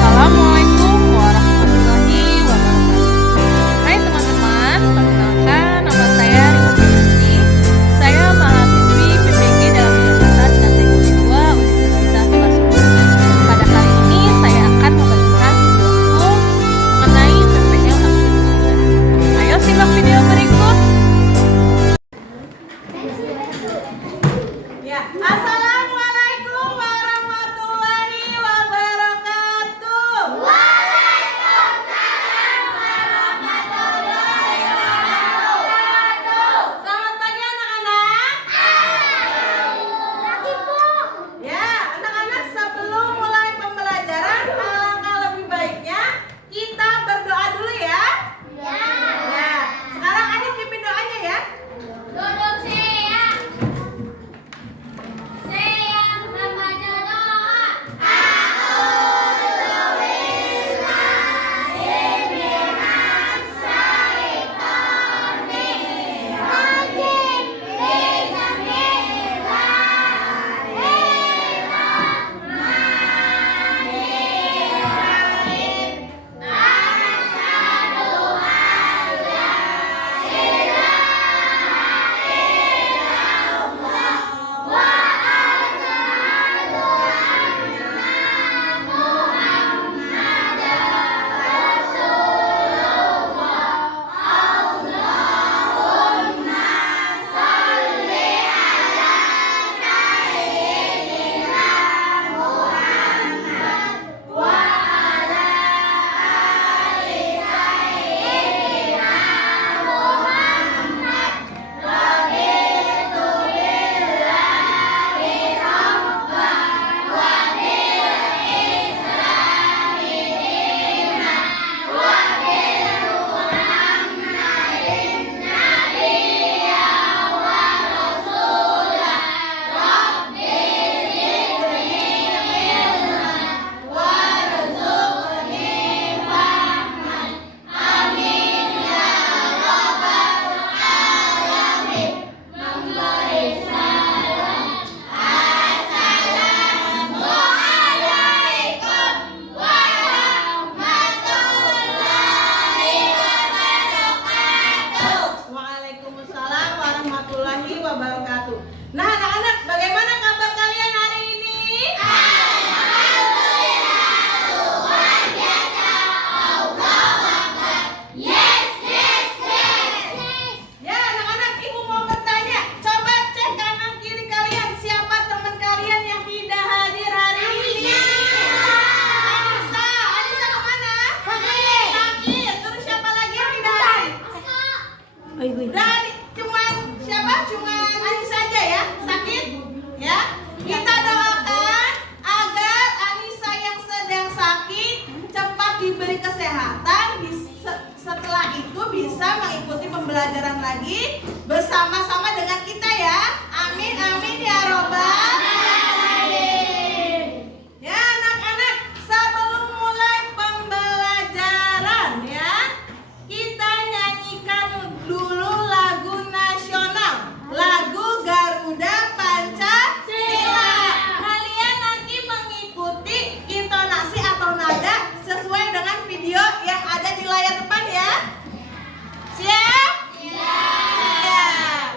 Assalamualaikum warahmatullahi wabarakatuh. Hai teman-teman, perkenalkan nama saya Rima Fitriani. Saya mahasiswi PPG dalam Jabatan kategori 2 Universitas kelas 10. Pada kali ini saya akan membagikan videoku mengenai PPL Aktif Belajar. Ayo simak video berikut. Ya, Assalamualaikum warahmatullahi wabarakatuh. Waalaikumsalam warahmatullahi wabarakatuh. Selamat pagi anak-anak. Ya, anak-anak, sebelum mulai pembelajaran, alangkah lebih baiknya kita berdoa dulu ya. Ya, sekarang adik pimpin doanya ya. Duduk siap. Siap membaca doa. Waalaikumsalam warahmatullahi wabarakatuh. Nah, anak-anak, bagaimana kabar kalian hari ini? Ya, anak-anak, ibu mau bertanya. Coba cek kanan kiri kalian, siapa teman kalian yang tidak hadir hari ini? Anissa. Anissa kemana? Sakit. Terus siapa lagi yang tidak hadir? Udah, cuman siapa? Cuman Anissa aja ya, sakit ya. Kita doakan agar Anissa yang sedang sakit cepat diberi kesehatan. Setelah itu bisa mengikuti pembelajaran lagi bersama-sama dengan kita ya. Amin amin ya robbal alamin. Ya anak-anak, sebelum mulai pembelajaran ya, kita nyanyikan dulu lagu nasional, lagu Garuda Pancasila. Kalian nanti mengikuti intonasi atau nada sesuai dengan video yang ada di layar depan ya. Siap? Siap.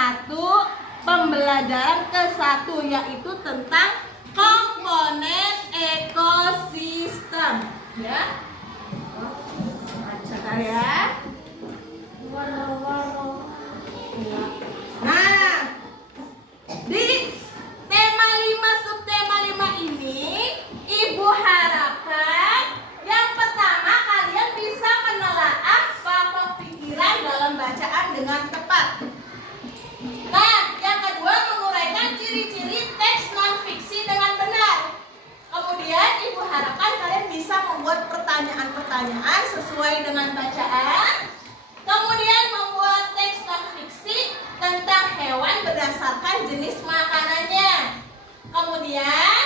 satu, pembelajaran ke-1 yaitu tentang komponen ekosistem. Ya. Baca ya. Nah, di tema 5 subtema 5 ini Ibu harapkan yang pertama kalian bisa menelaah pokok pikiran dalam bacaan dengan tepat. Nah, yang kedua menguraikan ciri-ciri teks non-fiksi dengan benar. Kemudian Ibu harapkan kalian bisa membuat pertanyaan-pertanyaan sesuai dengan bacaan. Kemudian membuat teks non-fiksi tentang hewan berdasarkan jenis makanannya. Kemudian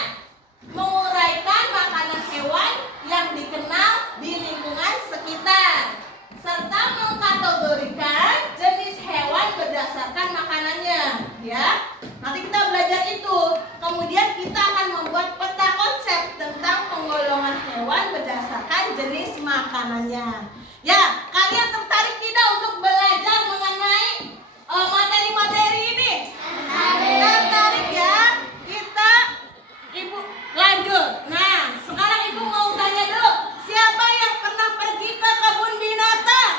menguraikan makanan hewan yang dikenal di lingkungan sekitar, serta mengkategorikan jenis hewan berdasarkan makanannya. Ya, nanti kita belajar itu. Kemudian kita akan membuat peta konsep tentang penggolongan hewan berdasarkan jenis makanannya. Ya, kalian tertarik tidak untuk belajar mengenai materi-materi ini? Tertarik ya? Ibu lanjut. Nah, sekarang Ibu mau tanya dulu, siapa yang pernah pergi ke kebun binatang?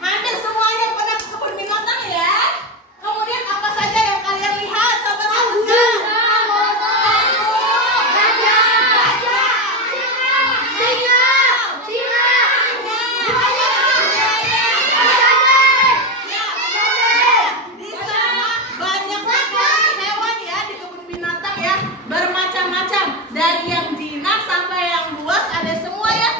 Hampir semuanya pernah ke kebun binatang ya. Kemudian apa saja yang kalian lihat? Coba sebutkan. Di sana banyak sekali hewan ya di kebun binatang ya, bermacam-macam, dari yang jinak sampai yang buas ada semua ya,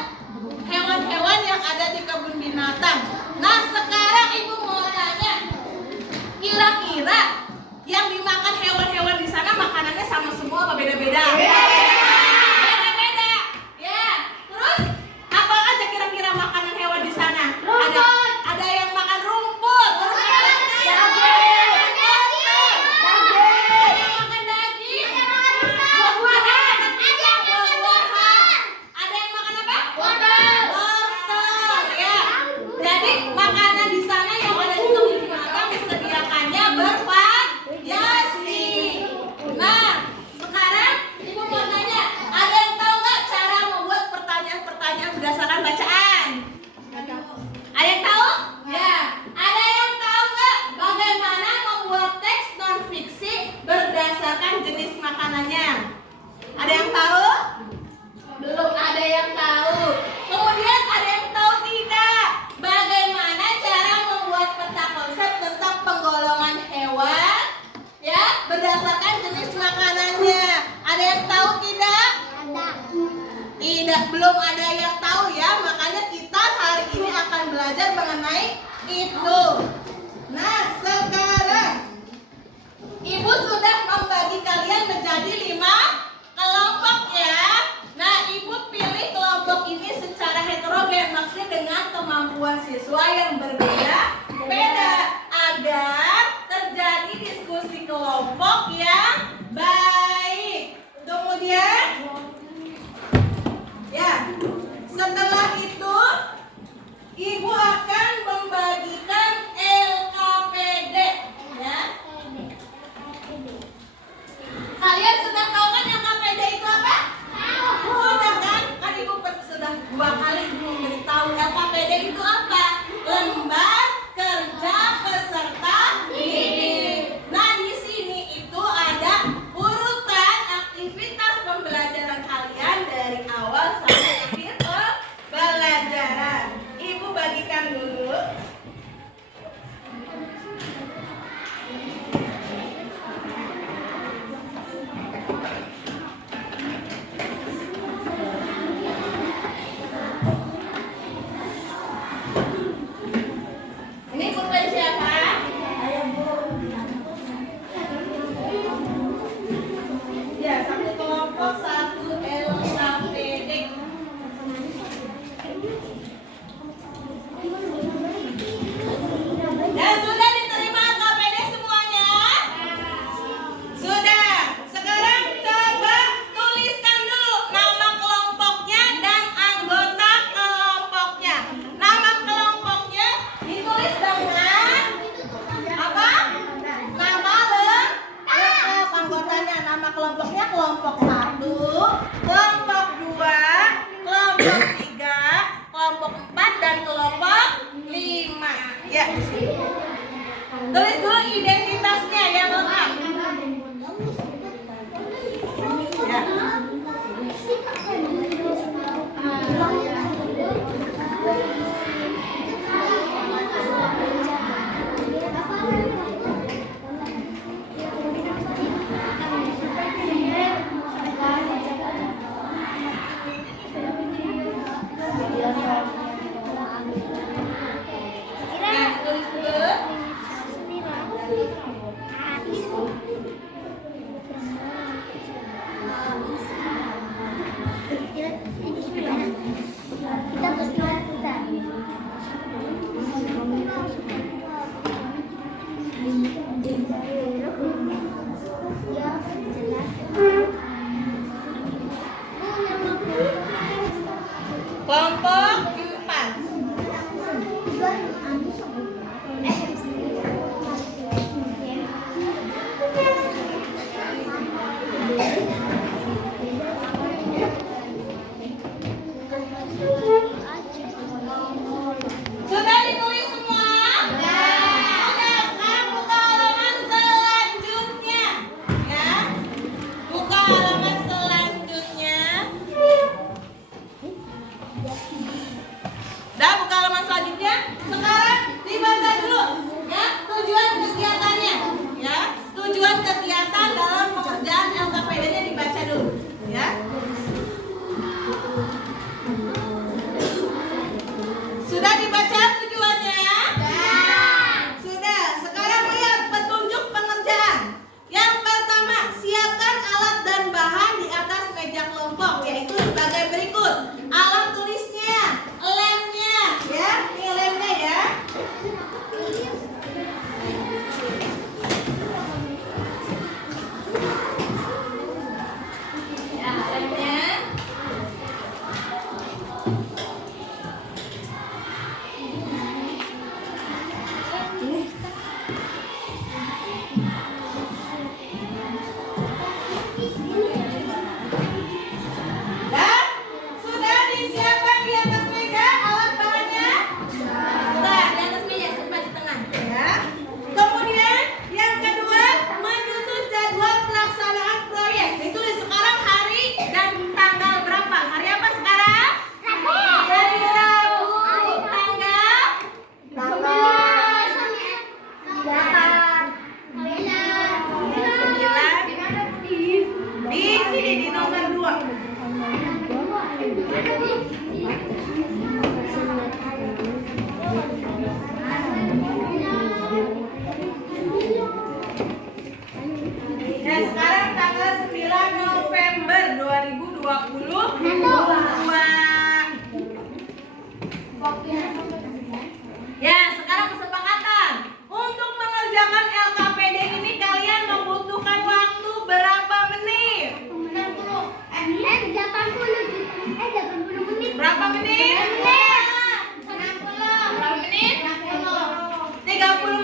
hewan-hewan yang ada di kebun binatang. Nah, sekarang Ibu mau tanya, kira-kira yang dimakan hewan-hewan di sana makanannya sama semua apa beda-beda? Beda-beda. Ya. Terus apa aja kira-kira makanan hewan di sana? Ada yang makan rumput, terus ada yang makan daging, ada yang makan apa? Wortel. Ya. Jadi makanan di sana yang ada di kebun binatang disediakannya bervariasi. Nah, sekarang Ibu mau tanya, ada yang tahu nggak cara membuat pertanyaan-pertanyaan berdasarkan bacaan? Ada yang tahu? Ya. Ada yang tahu nggak bagaimana membuat teks non-fiksi berdasarkan jenis makanannya? Ada yang tahu? Belum ada yang tahu. Kemudian ada yang tahu tidak bagaimana cara membuat peta konsep tentang penggolongan hewan ya berdasarkan jenis makanannya? Ada yang tahu tidak? Tidak, belum ada yang tahu ya. Makanya kita hari ini akan belajar mengenai itu. Nah, sekarang Ibu sudah membagi kalian menjadi 5 kelompok ya. Nah, Ibu pilih kelompok ini secara heterogen, maksudnya dengan kemampuan siswa yang berbeda-beda agar terjadi diskusi kelompok yang baik. Kemudian ya, setelah itu Ibu akan membagikan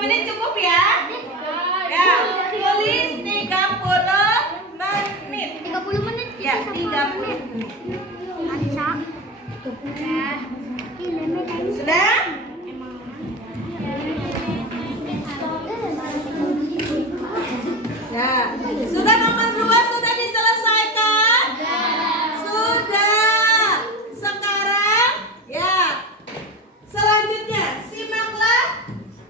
menit cukup ya? Ya, tulis 30 menit. 30 menit. Ya, 30 menit. Sudah? Ya, sudah nomor 2 sudah diselesaikan? Sudah. Sekarang ya. Selanjutnya, simaklah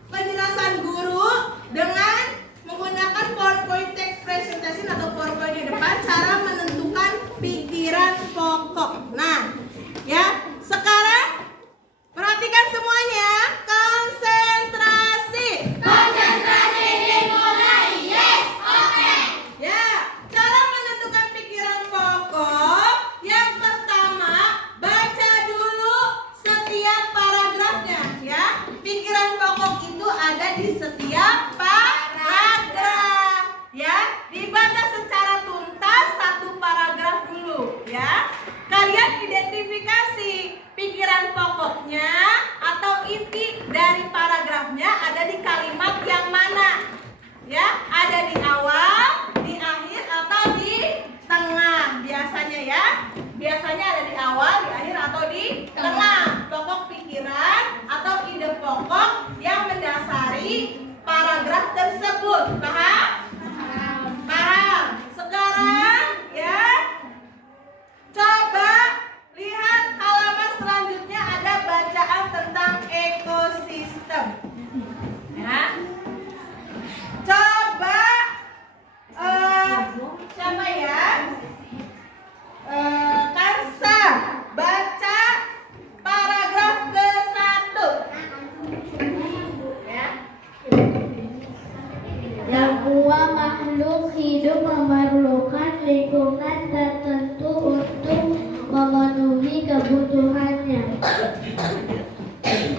penjelasan guru dengan menggunakan PowerPoint text presentation atau PowerPoint di depan, cara menentukan pikiran pokok. Nah, ya, sekarang perhatikan semuanya, konsentrasi. Konsentrasi dimulai. Yes, oke. Ya, cara menentukan pikiran pokok. Yang pertama, baca dulu setiap paragrafnya ya. Pikiran pokok itu ada di setiap paragraf. Ya, dibaca secara tuntas satu paragraf dulu ya. Kalian identifikasi pikiran pokoknya atau inti dari paragrafnya ada di kalimat yang mana? Ya, ada di awal, di akhir atau di tengah biasanya ya. Biasanya ada di awal, di akhir atau di tengah. Pokok pikiran atau ide pokok yang mendasari paragraf tersebut. Paham? Paham. Sekarang ya, coba lihat halaman selanjutnya ada bacaan tentang ekosistem. Ya. Coba siapa ya? Kansa baca paragraf ke-1. Ya. Semua makhluk hidup memerlukan lingkungan tertentu untuk memenuhi kebutuhannya.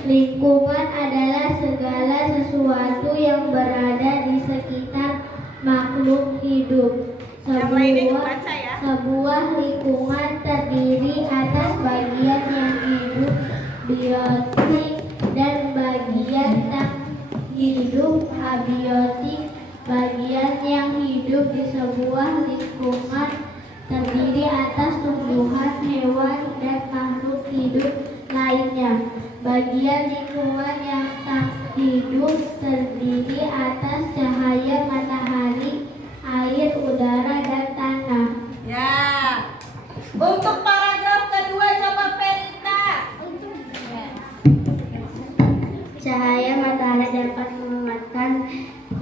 Lingkungan adalah segala sesuatu yang berada di sekitar makhluk hidup. Yang lainnya dibaca ya. Sebuah lingkungan terdiri atas bagian yang hidup, biotik, dan bagian tak hidup, abiotik. Bagian yang hidup di sebuah lingkungan terdiri atas tumbuhan, hewan, dan makhluk hidup lainnya. Bagian lingkungan yang tak hidup terdiri atas cahaya matahari, air, udara, dan tanah. Ya. Untuk paragraf kedua coba Verita. Cahaya matahari dapat menghangatkan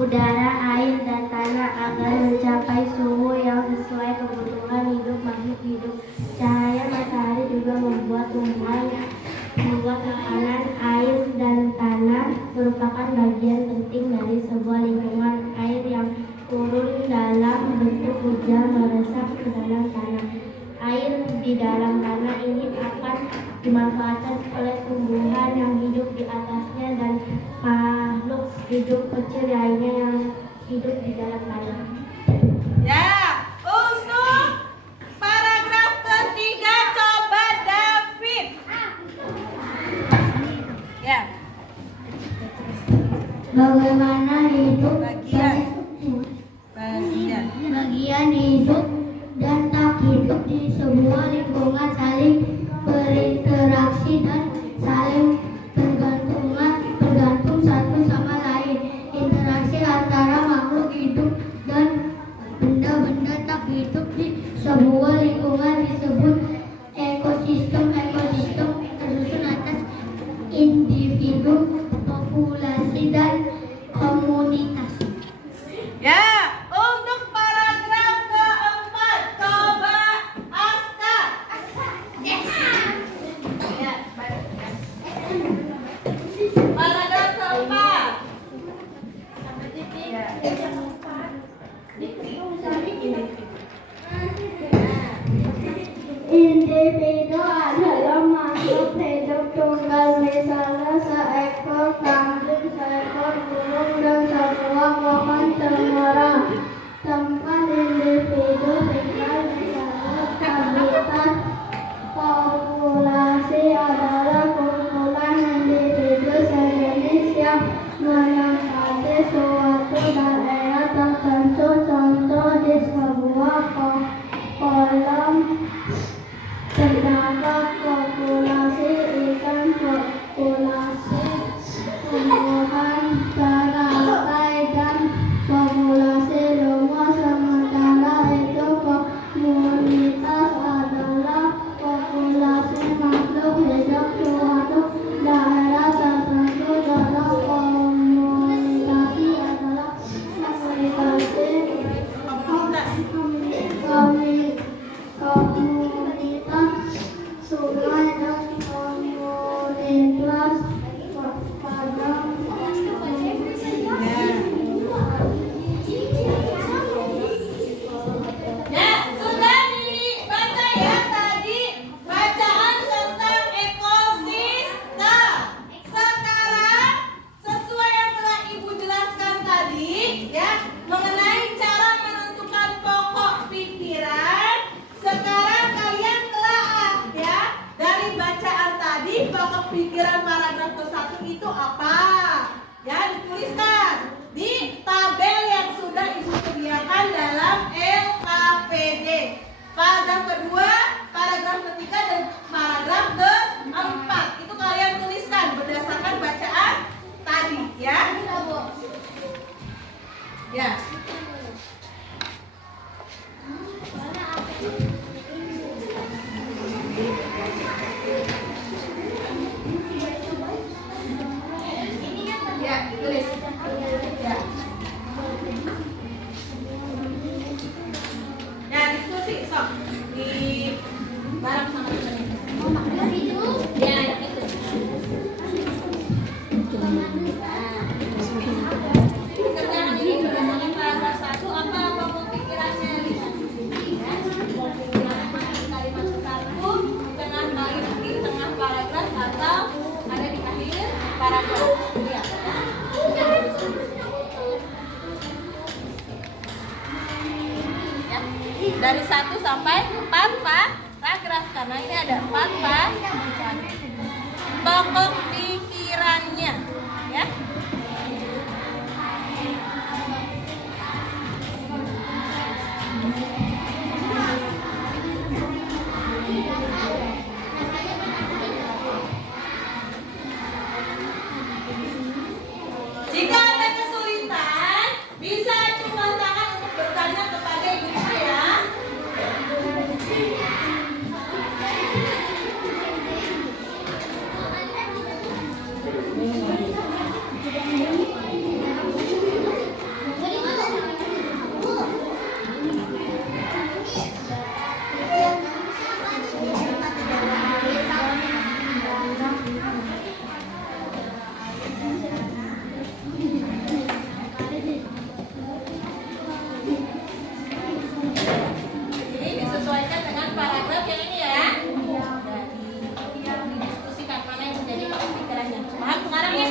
udara, air, dan tanah agar mencapai suhu yang sesuai kebutuhan hidup makhluk hidup. Cahaya matahari juga membuat tumbuhan, membuat makanan, air, dan tanah merupakan bagian penting dari sebuah lingkungan. Air yang turun dalam bentuk hujan meresap ke dalam tanah. Air di dalam tanah ini akan dimanfaatkan oleh tumbuhan yang hidup di atasnya dan makhluk hidup kecil lainnya yang hidup di dalam tanah. Ya. Untuk paragraf ketiga coba David. Ya. Bagaimana hidup bagian hidup dan tak hidup di sebuah lingkungan saling berinteraksi dan saling bergantung satu sama lain. Interaksi antara makhluk hidup dan benda-benda tak hidup di sebuah lingkungan disebut ekosistem. Ekosistem tersusun atas individu, populasi, dan komunitas. Ya. Untuk paragraf keempat coba Aska. Ya. Paragraf keempat. Ya. Individu adalah makhluk hidup tunggal, misalnya seekor kambing, seekor burung, dan semua pohon cemara. Tempat individu tinggal misalnya habitat. Populasi adalah kumpulan individu sejenis yang menyangkal dalam terdapat populasi ikan, populasi tumbuhan teratai, dan populasi lumut. Sementara itu komunitas adalah populasi makhluk hidup suatu daerah tertentu. Dalam komunikasi adalah komunikasi komunitas sungai dan komunitas padang. Ya, sudah dibaca ya tadi bacaan tentang ekosistem. Sekarang sesuai yang telah Ibu jelaskan tadi ya mengenai cara menentukan pokok pikiran. Sekarang kalian telah ya dari bacaan tadi pokok pikiran paragraf ke-1 itu apa? Ya, dituliskan di tabel yang sudah Ibu sediakan dalam LKPD. Paragraf kedua, paragraf ketiga, dan paragraf keempat. Itu kalian tuliskan berdasarkan bacaan tadi ya. Ya. Ya, tulis. Ya. Ya, diskusi sok di bareng sama teman. Ya, itu. Kerjaan ini berdasarkan paragraf 1 apa pokok pikirannya? Lihat. Ya, pokok pikirannya di kalimat 1, di tengah paragraf atau ada di akhir paragraf. Lihat ya. Ya. Dari 1 sampai 4 paragraf karena ini ada 4 pokok pikirannya ya. Jika ada kesulitan, bisa acungkan tangan untuk bertanya kepada ibu ya. Ini disesuaikan dengan paragraf yang ini ya. Yang didiskusikan mana yang menjadi pokok pikirannya. Paham sekarang ya?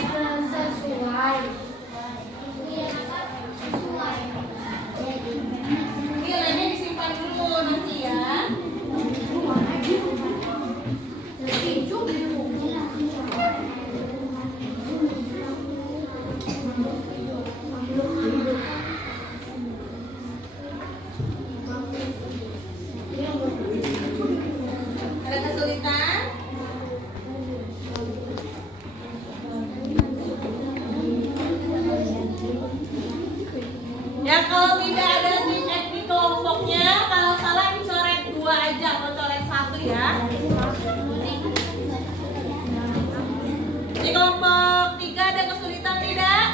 Nilainya disimpan dulu nanti ya. Ada kesulitan? Ya kalau tidak ada di kelompoknya, kalau salah dicoret 2 aja atau coret 1 ya. Di kelompok 3 ada kesulitan tidak?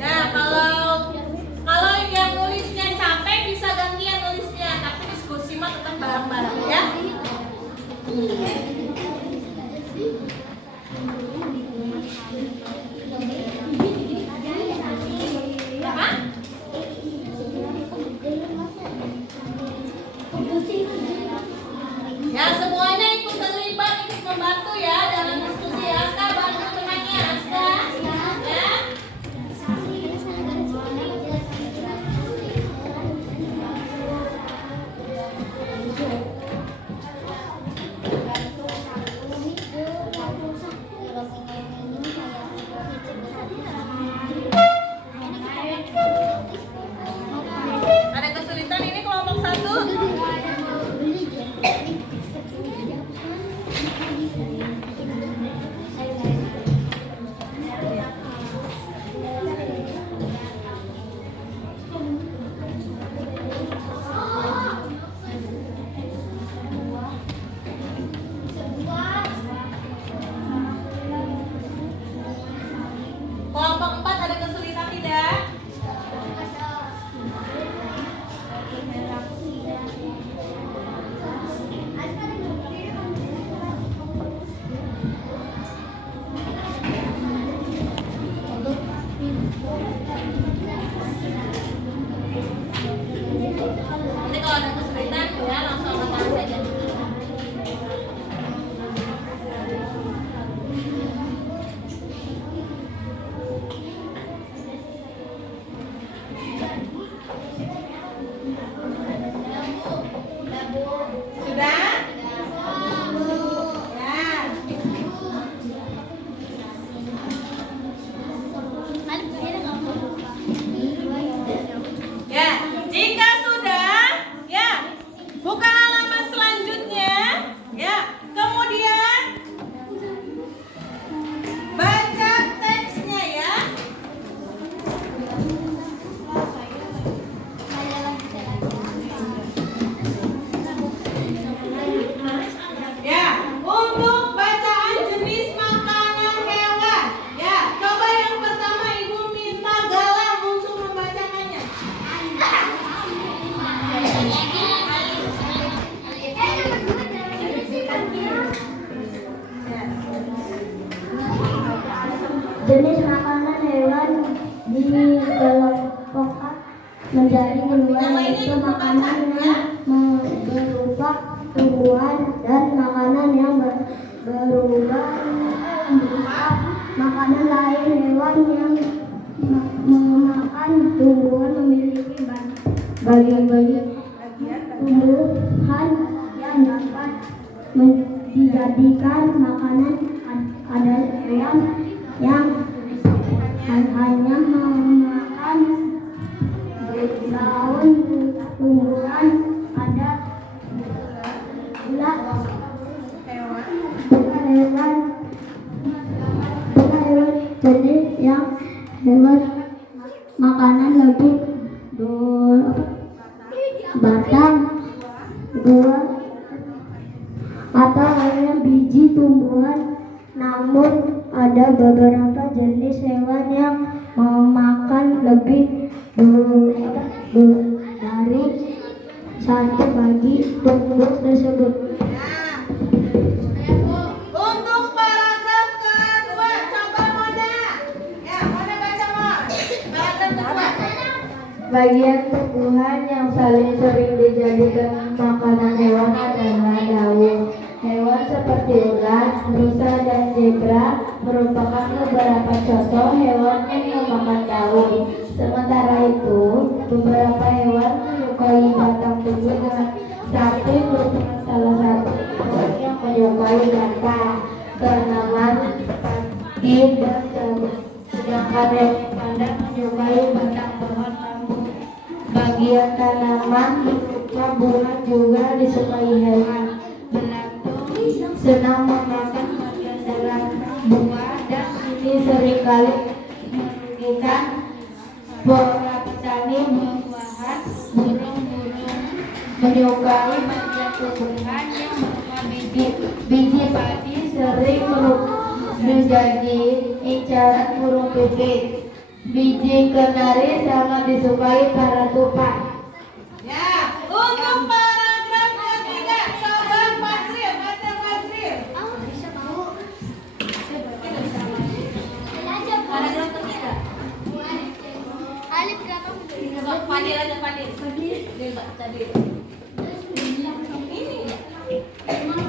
Nah kalau yang nulisnya capek bisa gantian nulisnya, tapi diskusi mah tetap bareng-bareng ya. Apa? Ya semuanya ikut terlibat, ikut membantu ya dalam Jenis makanan hewan dikelompokkan menjadi dua, yaitu makanan yang berupa tumbuhan dan makanan yang berupa makanan lain. Hewan yang memakan tumbuhan memiliki bagi-bagi tumbuhan yang dapat dijadikan makanan. Ada hewan yang hanya memakan daun tumbuhan. Ada pula hewan jenis yang hewan makanan lebih batang, buah, atau hanya biji tumbuhan. Namun ada beberapa jenis hewan yang memakan lebih dari satu bagi tumbuh tersebut. Untuk paragraf kedua, coba Mona. Ya, Mona baca Mona. Paragraf kedua. Bagian tumbuhan yang paling sering dijadikan makanan hewan adalah daun. Hewan seperti ular, rusa, dan zebra merupakan beberapa contoh hewan yang memakan daun. Sementara itu, beberapa hewan menyukai batang tumbuh dengan sapi merupakan salah satu hewan yang menyukai batang, tanaman, padi, dan daun. Sedangkan hewan panda menyukai batang pohon bambu. Bagian tanaman berupa bunga juga disukai hewan. Belatung senang memakan bagian dalam buah dan ini seringkali merugikan para petani buah-buahan. Burung-burung menyukai bagian tumbuhan yang berupa biji padi sering menjadi incaran burung pipit. Biji kenari sangat disukai para tupai. Ya, untuk paragraf ketiga, coba Fazril, baca Fazril. Paragraf ketiga. Alif berapa? Fadil aja Fadil. Dia baca dulu.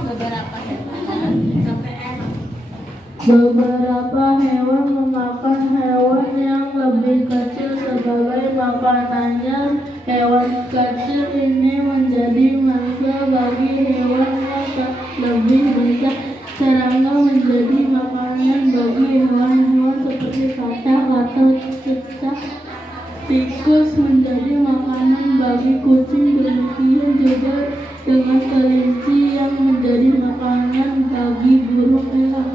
Beberapa hewan sampai Beberapa hewan memakan hewan yang lebih kecil sebagai makanannya. Hewan kecil ini menjadi mangsa bagi hewan yang lebih besar. Serangga menjadi makanan bagi hewan-hewan seperti katak atau cicak. Tikus menjadi makanan bagi kucing. Demikian juga dengan kelinci yang menjadi makanan bagi burung elang.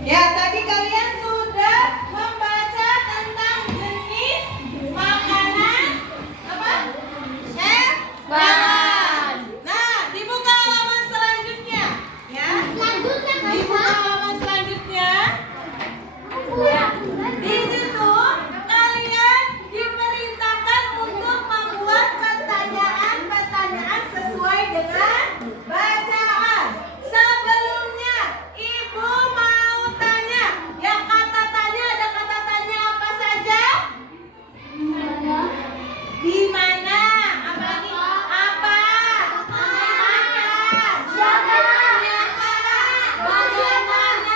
Ya, tadi kalian sudah membaca tentang jenis makanan apa? Hewan. Nah, dibuka halaman selanjutnya, ya. Dibuka halaman selanjutnya. Di situ kalian diperintahkan untuk membuat pertanyaan-pertanyaan sesuai dengan bacaan. Sebelumnya, Ibu mau tanya. Yang kata tanya, ada kata tanya apa saja? Di mana? Apalagi apa? Di mana? Siapa? Bagaimana?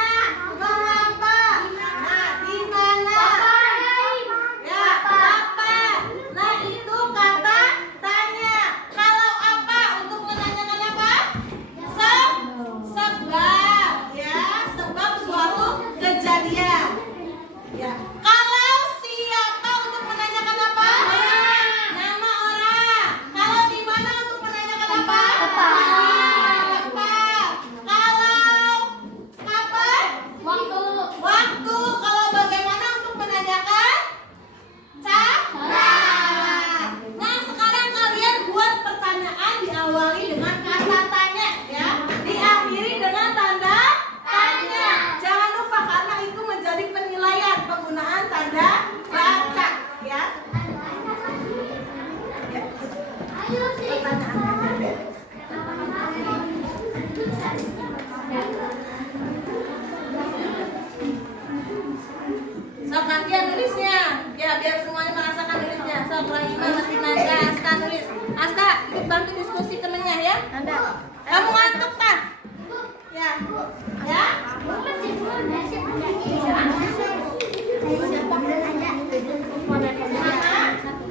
Ya?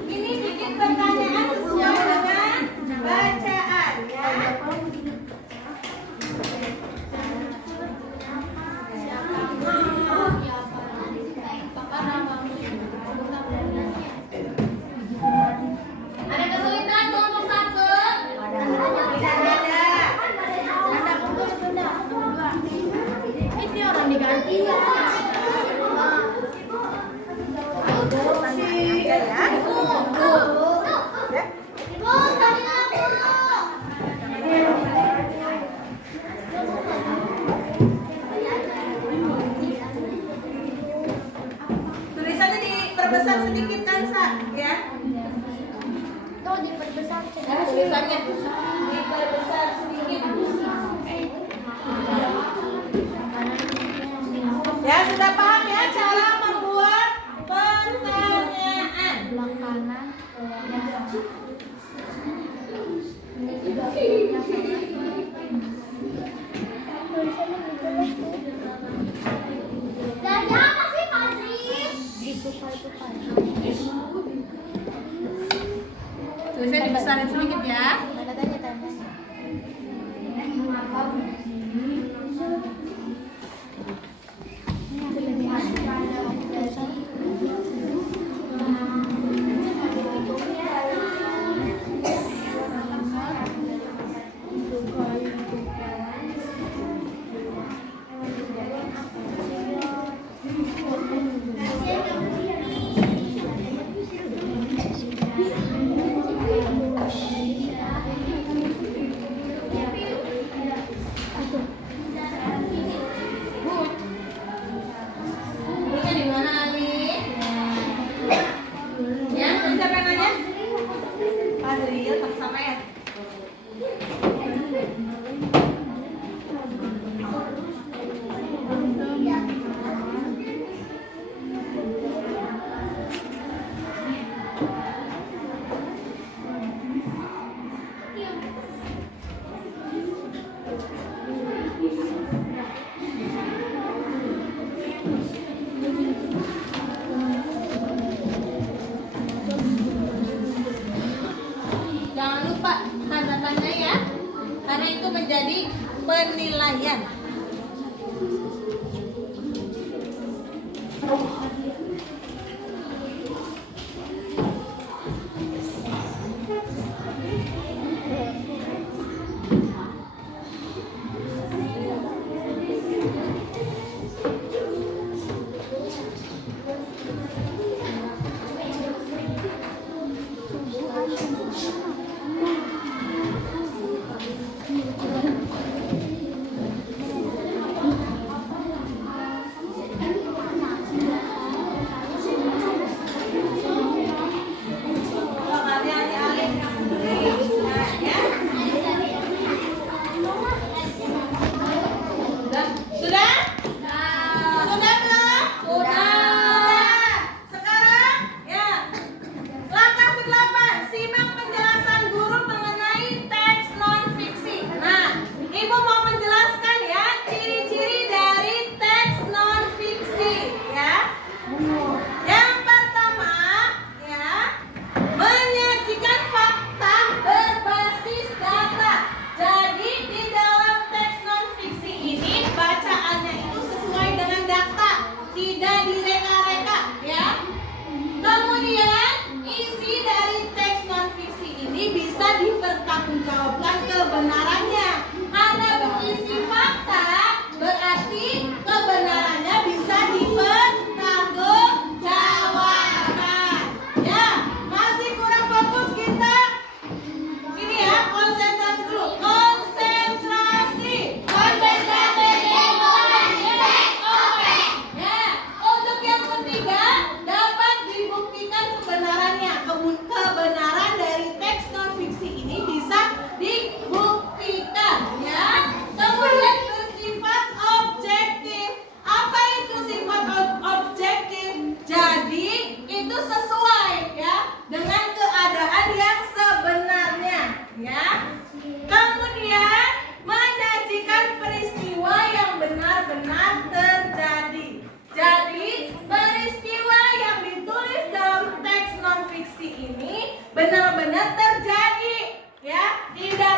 Ini bikin pertanyaan sesuai dengan bacaan ya. Ada kesulitan kelompok 1? Tidak ada. Ini orang diganti ya. Tulisannya diperbesar sedikit kan, Sa? Ya. Tuh diperbesar Tulisannya diperbesar sedikit. Ya, sudah paham ya cara membuat pertanyaan. belah kanan. Dari apa sih Fadri? Itu Tulisannya dibesarin sedikit ya. Ada tanda.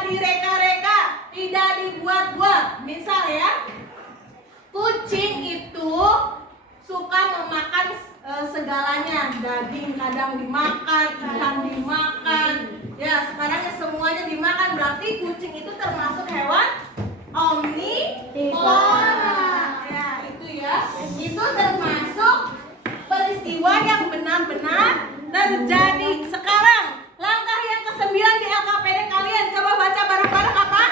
direka-reka, tidak dibuat-buat. Misal ya, kucing itu suka memakan segalanya. Daging kadang dimakan, ikan dimakan. Ya, sekarang ya semuanya dimakan. Berarti kucing itu termasuk hewan omnivora. Ya, itu ya. Itu termasuk peristiwa yang benar-benar terjadi. Sekarang langkah yang ke-9 di LKPD kalian. Coba baca bareng-bareng apa?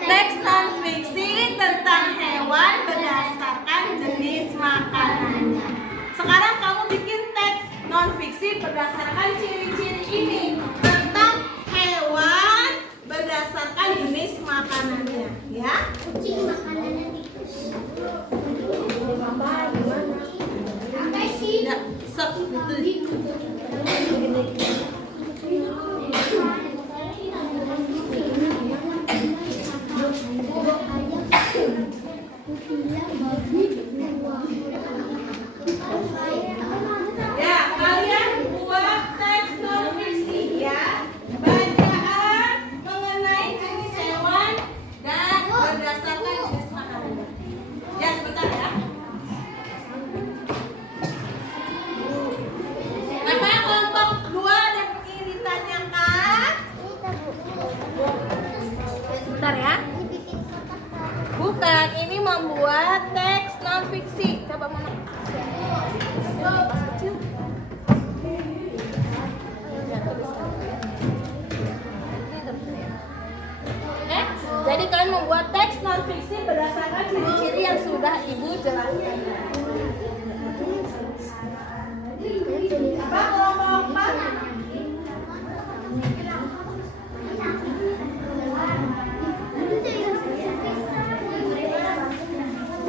Teks non-fiksi tentang hewan berdasarkan jenis makanannya. Sekarang kamu bikin teks non-fiksi berdasarkan ciri-ciri ini tentang hewan berdasarkan jenis makanannya, ya. Kucing makanannya tikus. Apa sih? Ya, sok betul. Ya, kalian buat teks non-fiksi ya. Bacaan mengenai jenis hewan dan berdasarkan jenis makanan. Ya, sebentar ya. Apa kelompok 2 yang ingin ditanyakan? Sebentar ya. Bukan, ini membuat teks non-fiksi. Coba mana? Jadi kalian membuat teks non-fiksi berdasarkan ciri-ciri yang sudah Ibu jelaskan. Apa kelompok 4?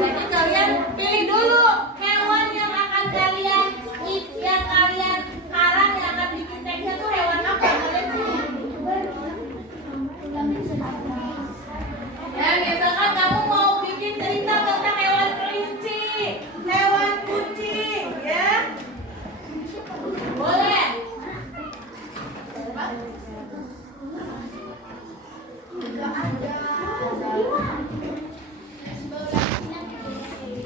Jadi kalian pilih dulu hewan yang akan kalian karang, yang akan bikin teksnya tuh hewan apa? Kalian pilih. Ya, misalkan kamu mau bikin cerita tentang hewan kelinci, hewan kucing, ya. Boleh.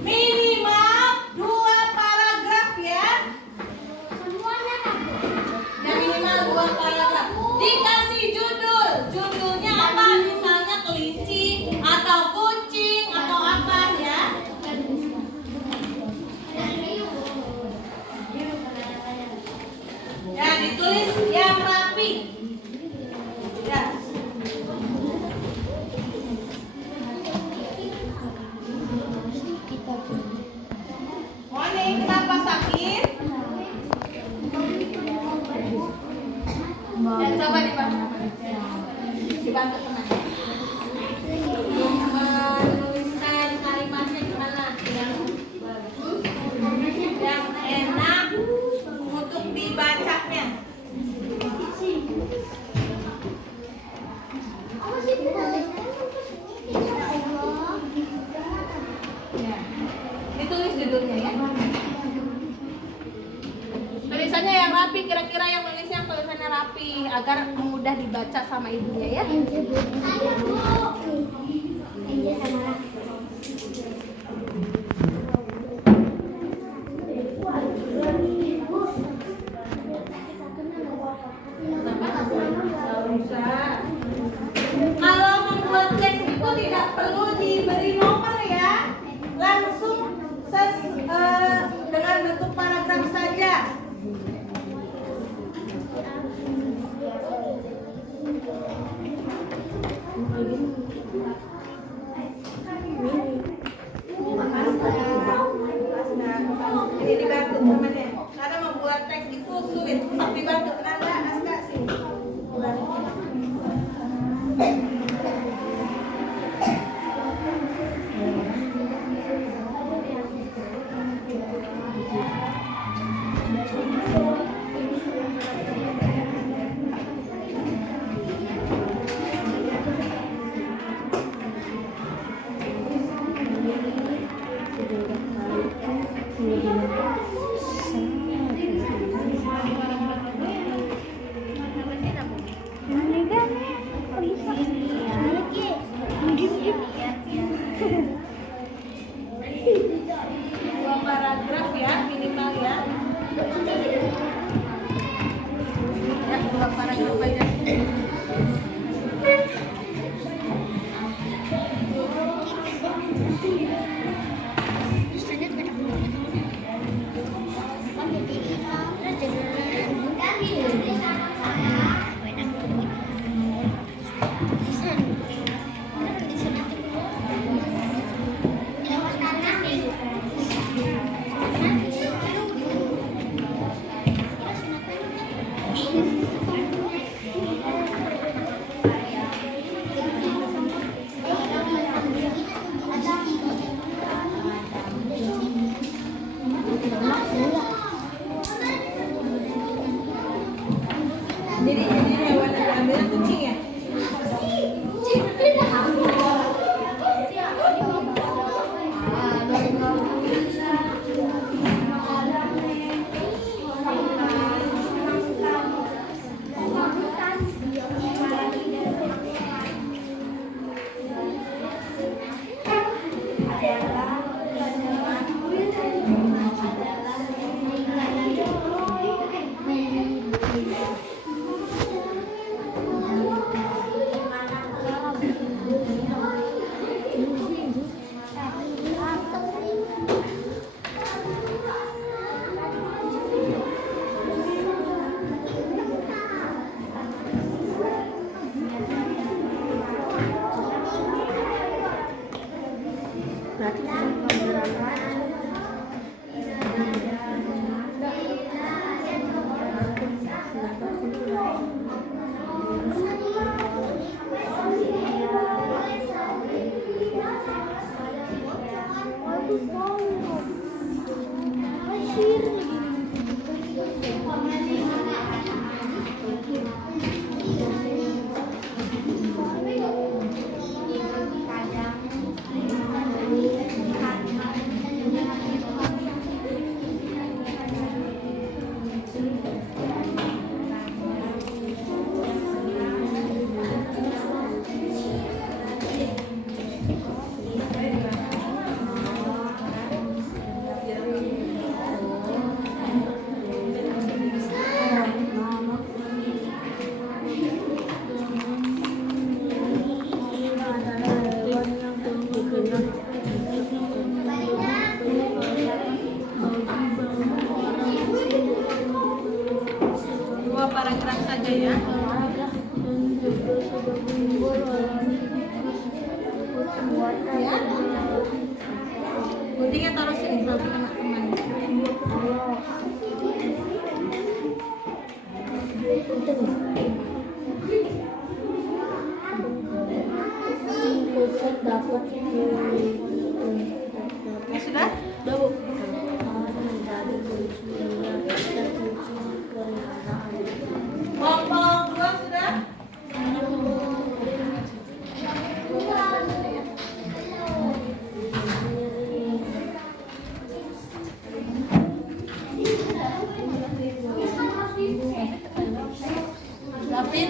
Minimal 2 paragraf ya. Dan minimal 2 paragraf. Dikasih judul. Judulnya apa? Misalnya kelinci atau kucing atau apa ya. Ya, ditulis yang rapi. Ya. Morning, kenapa sakit? Ya, coba dibantu teman. Menuliskan kalimatnya gimana? Yang bagus, yang enak untuk dibacanya. Ya. Ditulis judulnya ya. Tulisannya yang rapi, kira-kira yang nulisnya yang tulisannya rapi agar mudah dibaca sama ibunya ya. Kalau membuat teks itu tidak perlu diberi nomor ya, langsung dengan bentuk paragraf saja. Berarti pusat pelajaran racun. Dua paragraf saja ya. Ya. Guntingnya taruh sini sampai kena teman. Ya sudah? Kelompok dua sudah? David?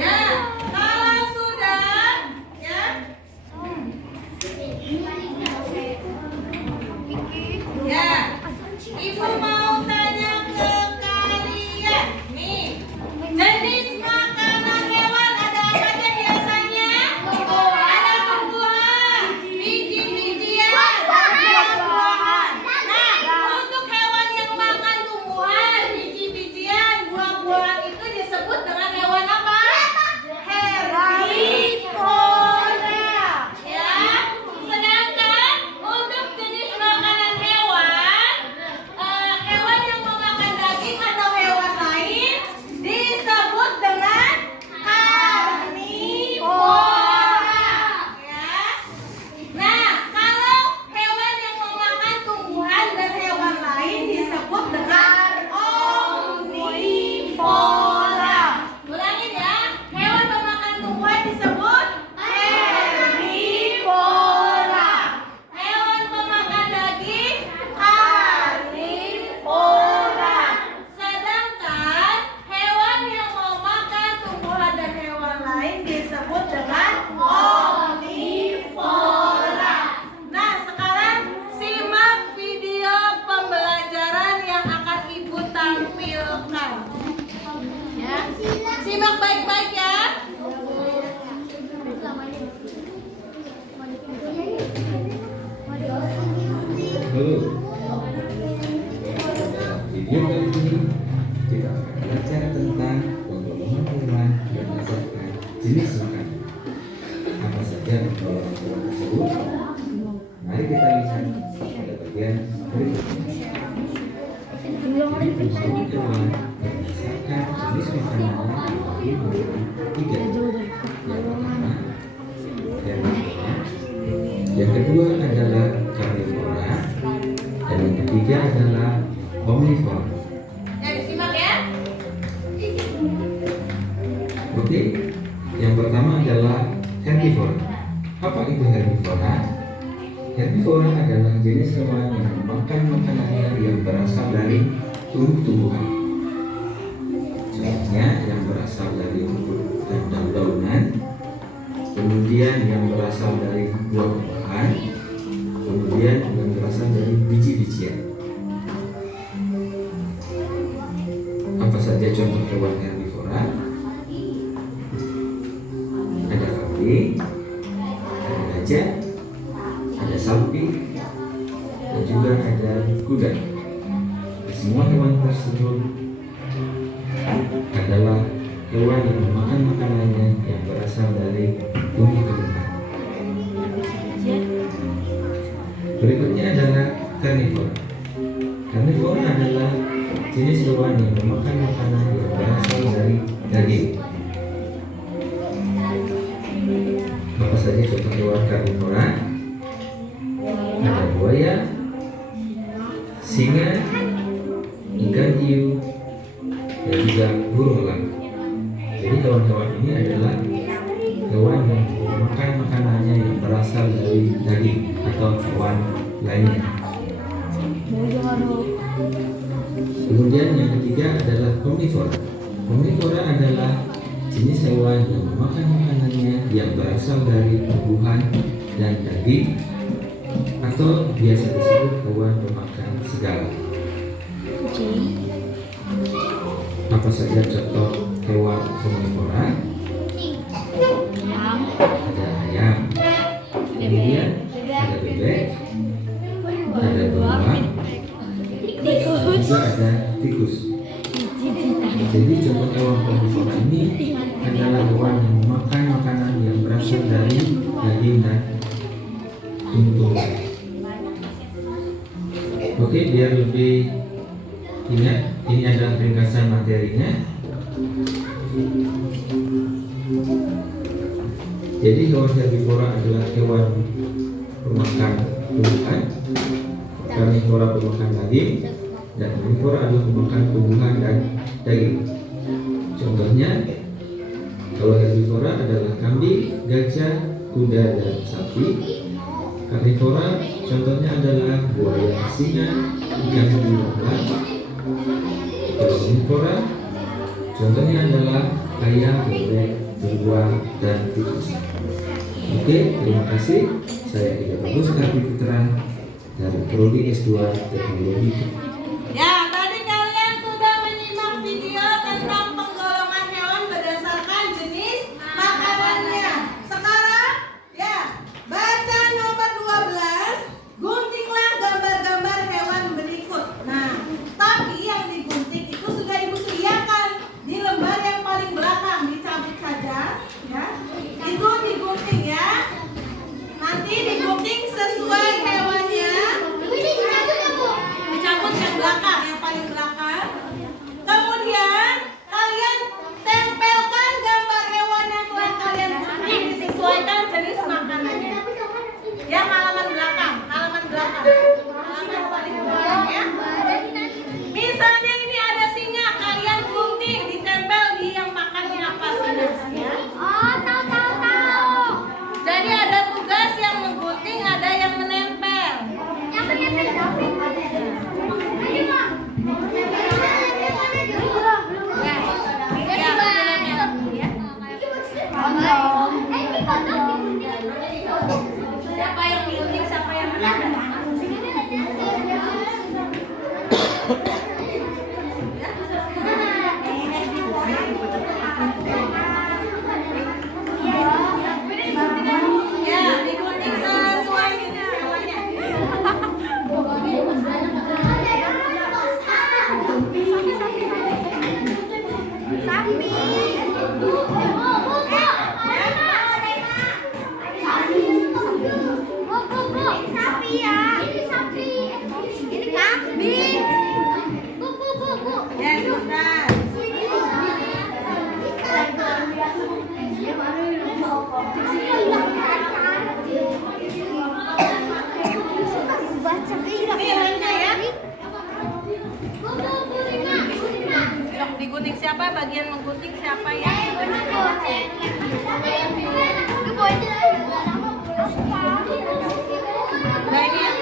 Ya, kalau sudah, ya. Ya, Ibu mau tanya ke kalian. Nih, jenis makanan hewan ada apa aja biasanya? Ada tumbuhan, biji-bijian, buah-buahan. Nah, untuk hewan yang makan tumbuhan, biji-bijian, buah-buahan itu disebut dengan hewan apa? Herbivora. Ya. Sedangkan untuk jenis makanan hewan, hewan yang memakan daging atau hewan lain disebut dengan karnivora. Ya. Nah, kalau hewan yang memakan tumbuhan dan hewan lain disebut dengan omnivora. Ulangin ya, hewan pemakan tumbuhan disebut herbivora. Hewan pemakan daging karnivora. Sedangkan hewan yang memakan tumbuhan dan hewan lain disebut dengan omnivora. Nah, sekarang simak video pembelajaran yang akan Ibu tampilkan. Ya, simak baik-baik ya. Halo. Dalam video kali ini kita akan belajar tentang penggolongan hewan berdasarkan jenis makanan. Apa saja penggolongan hewan tersebut? Mari kita lihat pada bagian berikutnya. Jadi penggolongan hewan berdasarkan jenis makanannya dibagi menjadi 3. Yang pertama, herbivora. Yang kedua adalah karnivora. Dan yang ketiga adalah omnivora. Ya, disimak ya. Oke, yang pertama adalah herbivora. Apa itu herbivora? Herbivora adalah jenis hewan yang memakan makanannya yang berasal dari tumbuh-tumbuhan. Contohnya yang berasal dari rumput dan daun-daunan, kemudian yang berasal dari buah-buahan, kemudian yang berasal dari biji-bijian. Apa saja contoh hewan herbivora? Ada kambing, ada gajah, ada sapi, dan juga ada kuda. Semua hewan tersebut adalah hewan yang memakan makanannya yang berasal dari tumbuh-tumbuhan. Berikutnya adalah karnivora. Karnivora adalah jenis hewan yang memakan makanan yang berasal dari daging. Apa saja contoh hewan karnivora? Ada buaya, singa, ikan hiu, dan juga burung elang. Jadi hewan-hewan ini adalah hewan yang memakan makanannya yang berasal dari daging atau hewan lainnya. Kemudian yang ketiga adalah omnivora. Omnivora adalah jenis hewan yang memakan makanannya yang berasal dari tumbuhan dan daging, atau biasa disebut hewan pemakan segala. Apa saja contoh hewan omnivora? Ada ayam, kemudian ada bebek, ada beruang, juga ada tikus. Jadi contoh hewan omnivora ini adalah hewan yang memakan makanan yang berasal dari daging dan tumbuh-tumbuhan. Oke, biar lebih ingat, ini adalah ringkasan materinya. Jadi hewan herbivora adalah hewan pemakan tumbuhan, karnivora pemakan daging, dan omnivora adalah pemakan tumbuhan dan daging. Contohnya, kalau herbivora adalah kambing, gajah, kuda, dan sapi. Karnivora contohnya adalah buaya, singa, ikan hiu, dan elang. Kalau omnivora contohnya adalah ayam, bebek, beruang, dan tikus. Oke, terima kasih. Saya Ida Bagus Karti Putra dari Prodi S2 Teknologi. Ya, tadi kalian sudah menyimak video tentang penggolongan hewan berdasarkan jenis makanannya. Sekarang, ya, baca nomor 12, guntinglah gambar-gambar hewan berikut. Nah, tapi yang digunting itu sudah Ibu sediakan di lembar yang paling belakang, dicabut saja, ya. Itu digunting ya. Nanti digunting sesuai hewannya. Dicabut yang belakang, yang paling belakang. Kemudian kalian tempelkan gambar hewan yang telah kalian gunting disesuaikan jenis makanannya. Yang halaman belakang, halaman belakang. Halaman paling belakang ya. Misalnya ini ada singa, kalian gunting ditempel di yang makannya apa singa ya. Jadi ada tugas yang menggunting, ada yang menempel. Siapa yang gunting, siapa yang menempel? Ya, digunting sesuai jenis hewannya. Ya, sudah. Ini lainnya ya. Digunting siapa? Bagian menggunting siapa ya? Nah, ini yang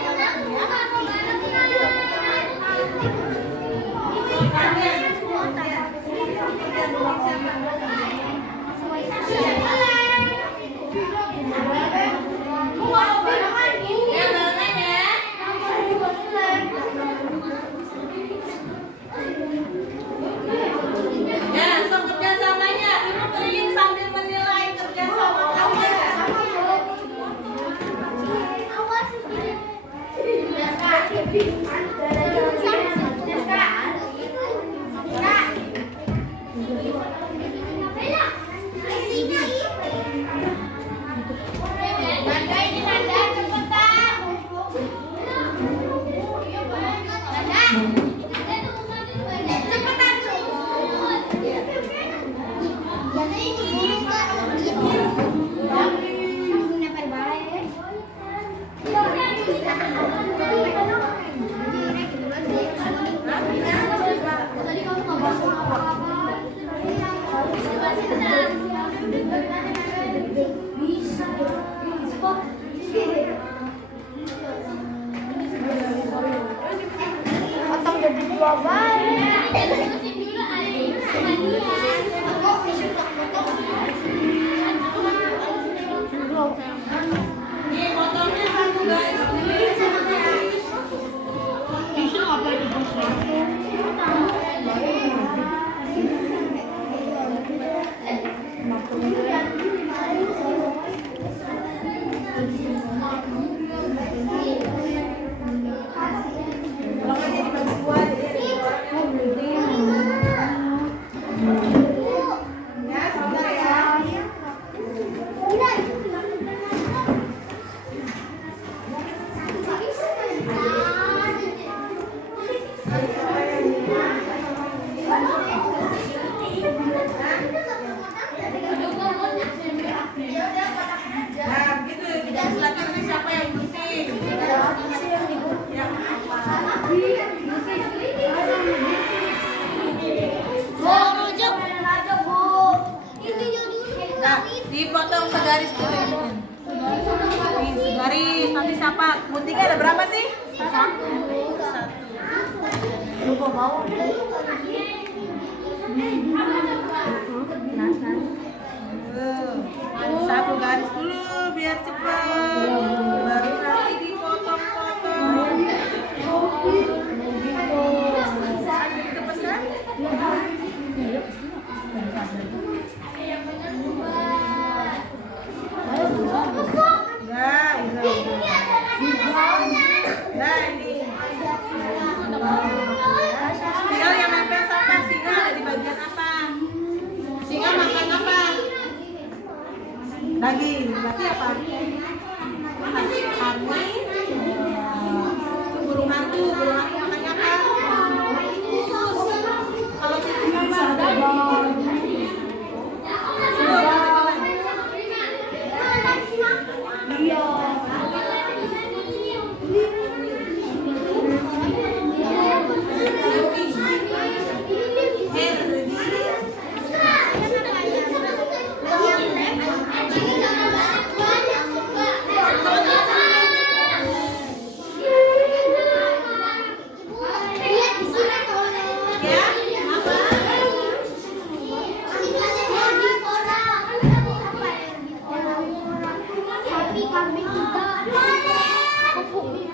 ya, so kerjasamanya, ibu keliling sambil menilai kerjasama. Nih, motornya satu guys. Ya, sabar ya. Nah, gitu. Kita selanjutnya siapa yang gunting? Ya. Nah, dipotong segaris dulu. Nih, segaris. Nanti siapa? Guntingnya ada berapa sih? Satu. Lupa bawa. Satu garis dulu biar cepat. Baru nanti dipotong-potong. Cepet kan? Ya, udah. Nah, ini. Tinggal yang nempel sama singa ada di bagian apa? Singa makan apa? Daging. Berarti apa? Hantu. Burung hantu. Burung hantu makannya apa? Tikus. Kalau tikus apa?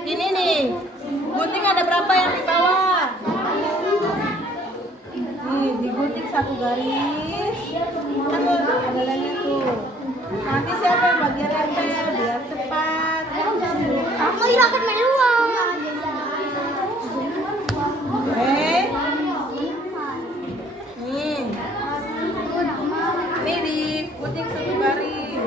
Ini nih, gunting ada berapa yang di bawah? Nih, digunting satu garis. Ada lagi tuh. Nanti siapa yang bagian nempel biar cepat. Aku akan main uang. Nih digunting satu garis.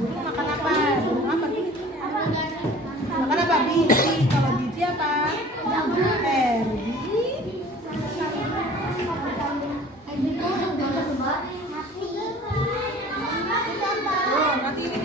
Burung makan apa? Burung apa nih? Makan apa? Biji. Kalau biji apa? Biji. Oh, nanti ini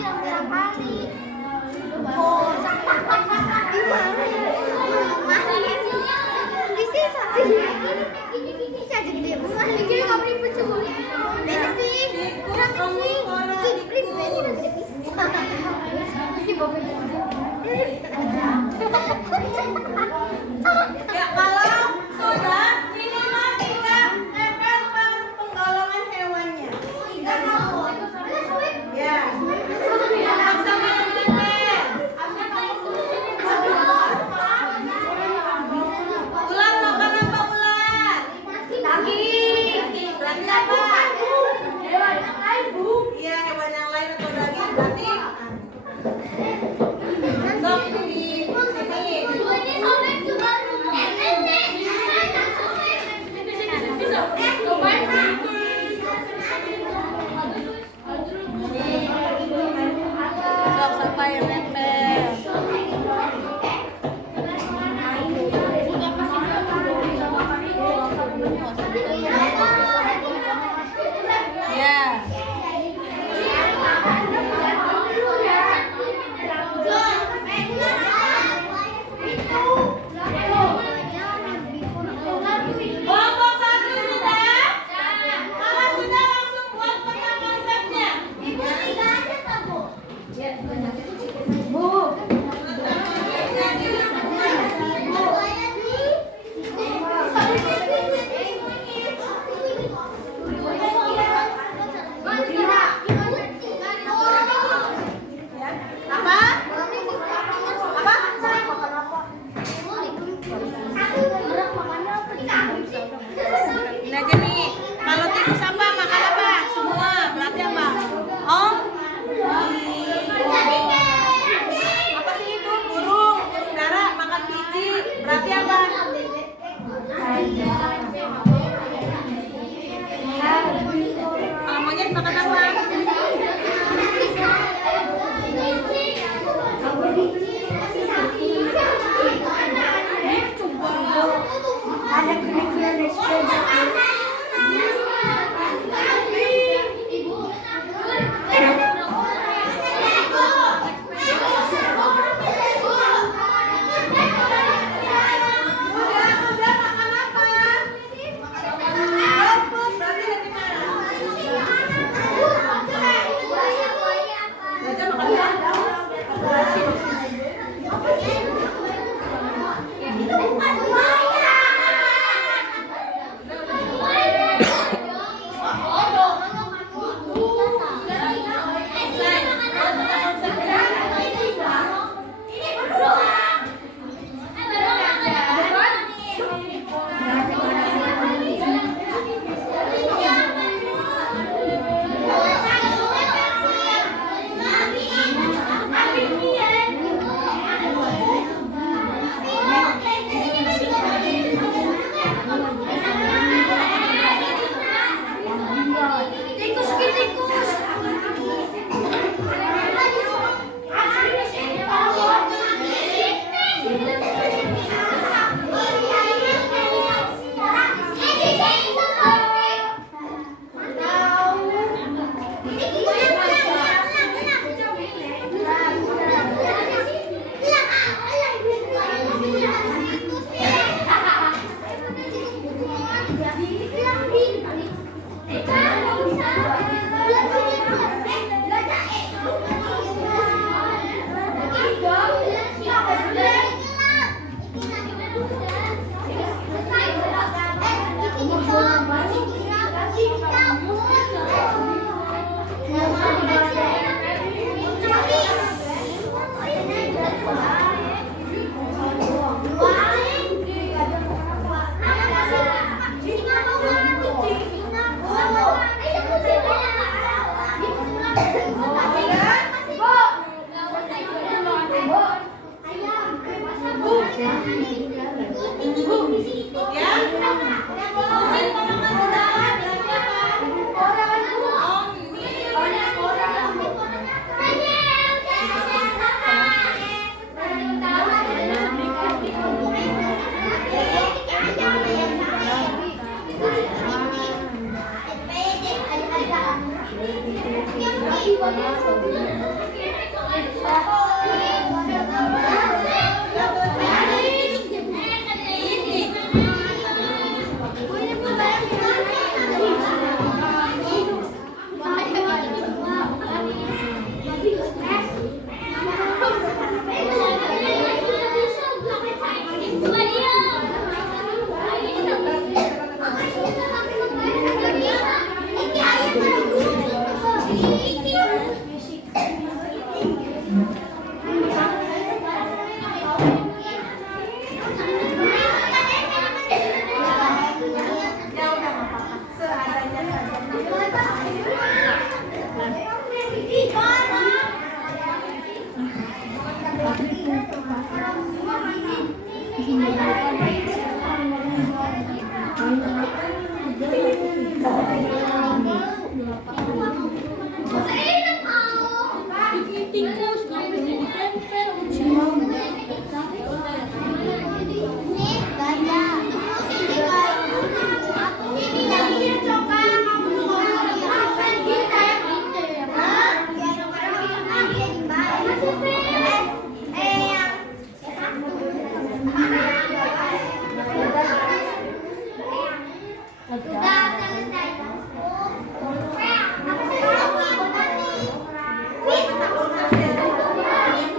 bilang kali. Oh, di sini satu. Ini saja gede. Ini nggak beri percuma. Ini sih. Ya kalau sudah minimal 3 tempel penggolongan hewannya. Ya. Sama-sama tempel. Ular makan apa ular? Daging. Berarti apa? Hewan yang lain, Bu. Iya, hewan yang lain atau daging berarti. Sok di sini. Sok siapa yang nempel? Ya. Kelompok 1 sudah? Kalau sudah langsung buat peta konsepnya. Ibu 3 aja tak, Bu? tikus, ngapain ditempel?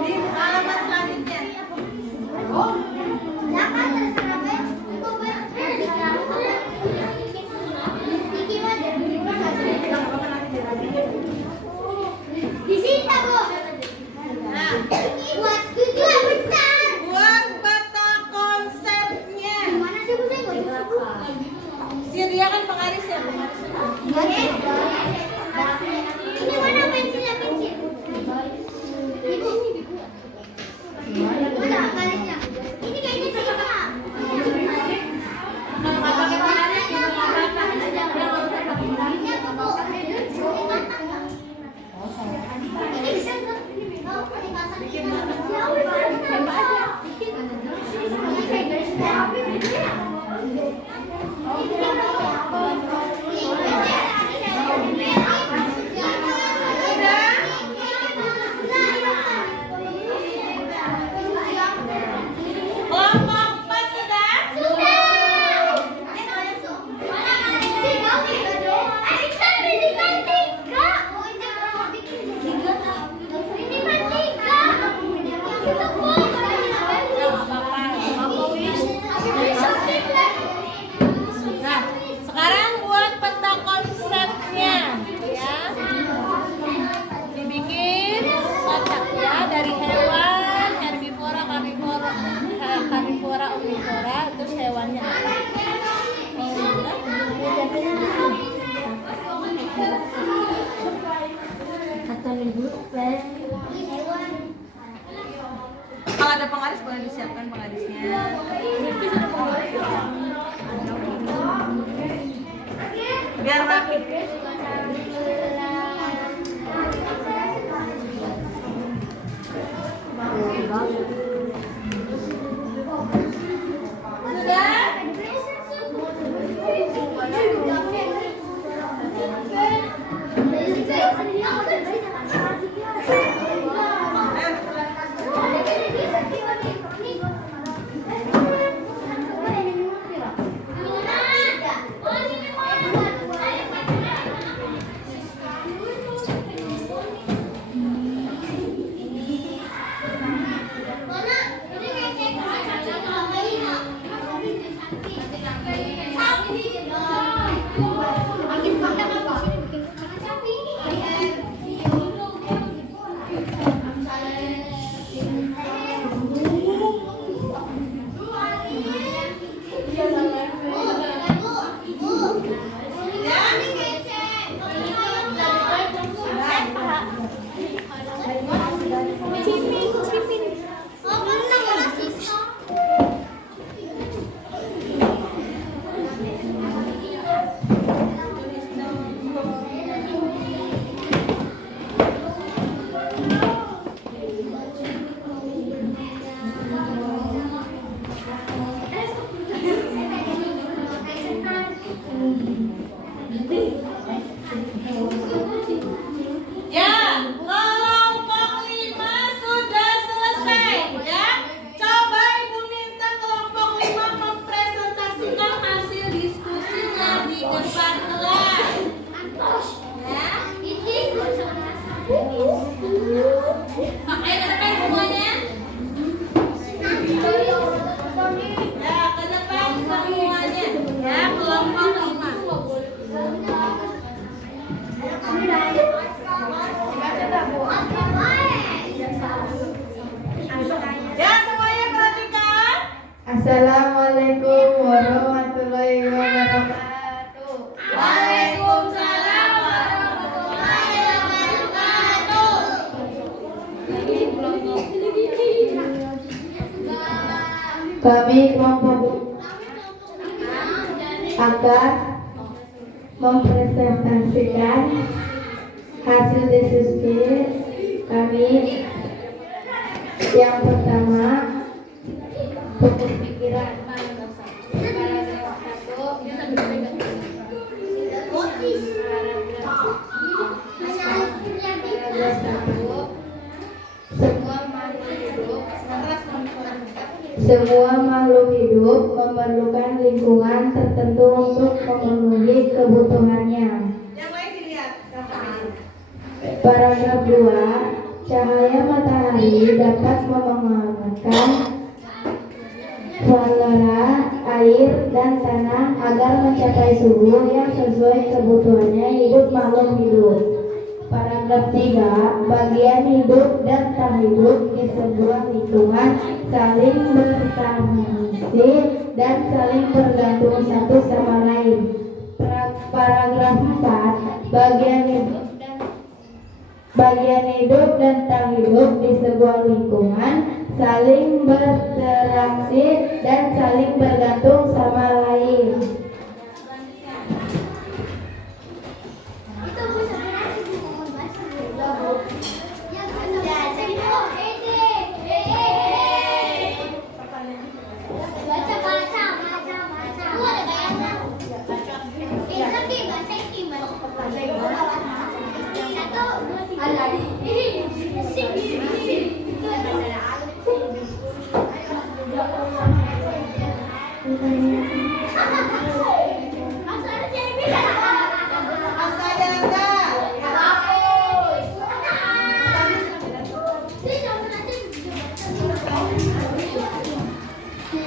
Di halaman selanjutnya. Nah, buat peta konsepnya. Sediakan pengaris ya, pengaris. Ini mana pensilnya, pensil? Mana garisnya? Ini kayaknya siapa? Ini bisa nggak? Kelompok 4 sudah? Nah, sekarang buat peta konsepnya ya. Dibikin kotak ya dari hewan, herbivora, karnivora, omnivora, terus hewannya apa? Kalau ada pengaris boleh disiapkan pengarisnya. Biar rapi. Assalamualaikum warahmatullahi wabarakatuh. Waalaikumsalam warahmatullahi wabarakatuh. Kami kelompok akan mempresentasikan hasil diskusi kami yang pertama pokok pikiran. Paragraf 1. Semua makhluk hidup memerlukan lingkungan tertentu untuk memenuhi kebutuhannya. Yang lain dilihat. Paragraf 2. Cahaya matahari dapat menghangatkan suara, air, dan tanah agar mencapai suhu yang sesuai kebutuhannya hidup makhluk hidup. Paragraf 3. Bagian hidup dan tak hidup di sebuah lingkungan saling berinteraksi dan saling bergantung satu sama lain. Paragraf 4. Bagian hidup dan tak hidup di sebuah lingkungan saling berinteraksi dan saling bergantung sama lain.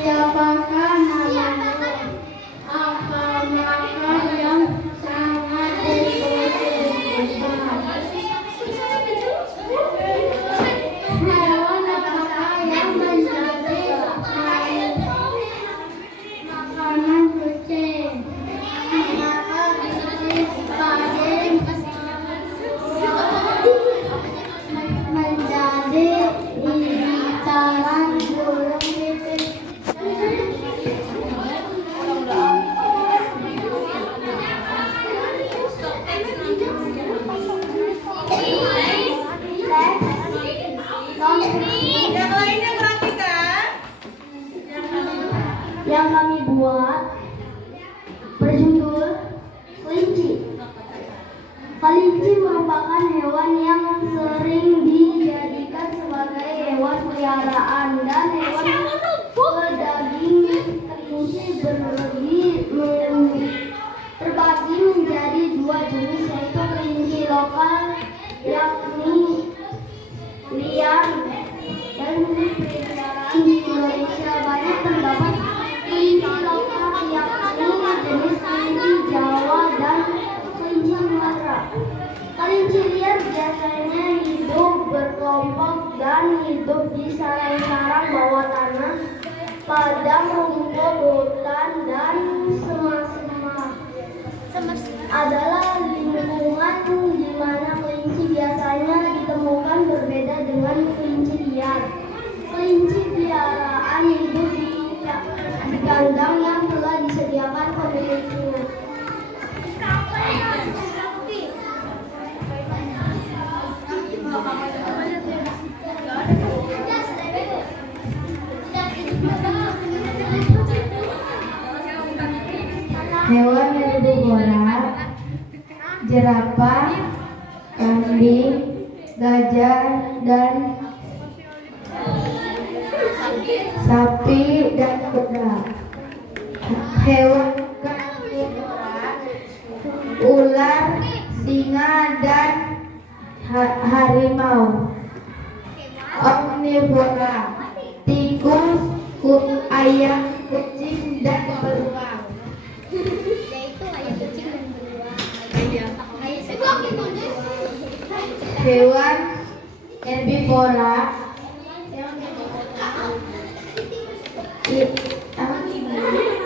Siapakah namanya? Apakah yang sangat diperlukan? Hewan apakah yang menjadi makanan kucing? Maka kucing paling menjadi lingkaran burung pipit. Yang lainnya perhatikan. Yang kami buat berjudul kelinci. Kelinci merupakan hewan yang sering dijadikan sebagai hewan peliharaan dan hewan pedaging. Kelinci terbagi menjadi dua jenis, yaitu kelinci lokal yakni liar dan peliharaan di Indonesia. Banyak terdapat kelinci lokal yakni jenis kelinci Jawa dan kelinci Sumatera. Kelinci liar biasanya hidup berkelompok dan hidup di sarang-sarang bawah tanah, padang rumput, hutan, dan semak-semak. Adalah lingkungan di mana kelinci biasanya ditemukan, berbeda dengan kelinci liar. Kelinci peliharaan hidup di kandang yang telah disediakan pemiliknya. Hewan herbivora: jerapah, kambing, gajah, dan sapi dan kuda. Hewan karnivora: ular, singa, dan harimau. Omnivora: tikus, ayam, kucing, dan beruang. Hewan herbivora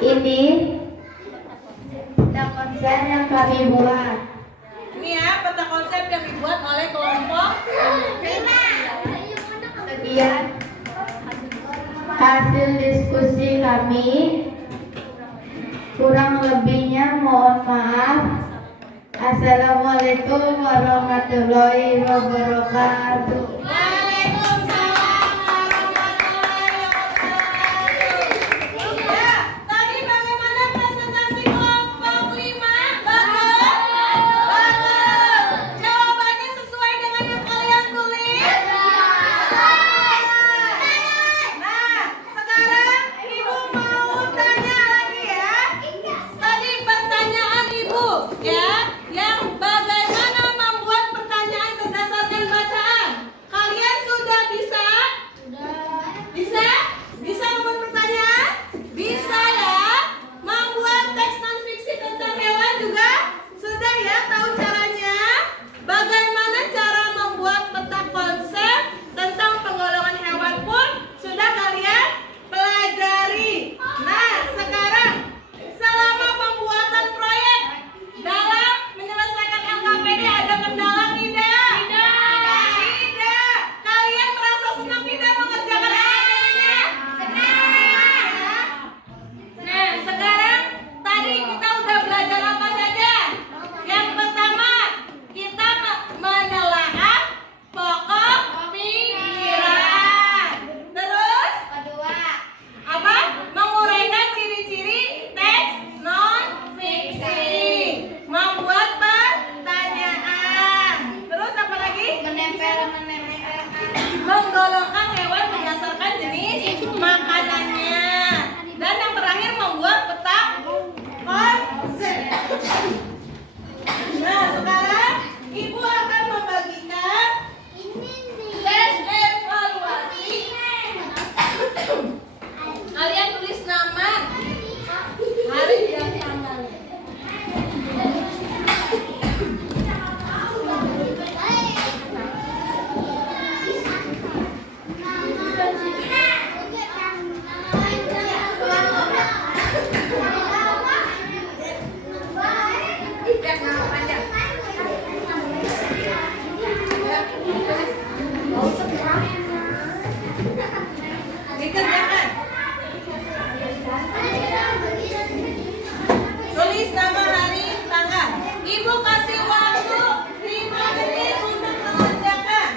ini peta konsep yang kami buat. Ini ya peta konsep yang dibuat oleh kelompok. Sekian hasil diskusi kami. Kurang lebihnya mohon maaf. Assalamualaikum warahmatullahi wabarakatuh. Waalaikumsalam warahmatullahi wabarakatuh. Ya, tadi bagaimana presentasi kelompok 5? Bagus? Bagus. Jawabannya sesuai dengan yang kalian tulis? Nah, sekarang Ibu mau tanya lagi ya. Tadi pertanyaan Ibu ya, yang bagaimana membuat pertanyaan berdasarkan bacaan. Kalian sudah bisa? Bisa? Bisa membuat pertanyaan? Bisa ya? Membuat teks non-fiksi tentang hewan juga? Sudah ya tahu caranya? Bagaimana cara membuat peta konsep tentang penggolongan hewan pun sudah kalian pelajari. Nah, sekarang selama pembuatan proyek dalam menyelesaikan LKPD ada kendala tidak? Tidak. Kalian merasa senang tidak mengerjakan LKPD-nya? Senang. Nah, sekarang tadi kita udah belajar apa saja? Yang pertama, kita menelaah pokok pikiran. Terus apa? Menguraikan ciri-ciri teks non-fiksi. Membuat pertanyaan. Terus apa lagi? Menggolongkan hewan berdasarkan jenis makanannya. Dan yang terakhir membuat peta konsep. Nah, sekarang Ibu akan membagikan tes evaluasi. Kalian tulis nama, hari dan tanggal. Dikerjakan. Tulis nama, hari, tanggal. Ibu kasih waktu 5 menit untuk mengerjakan.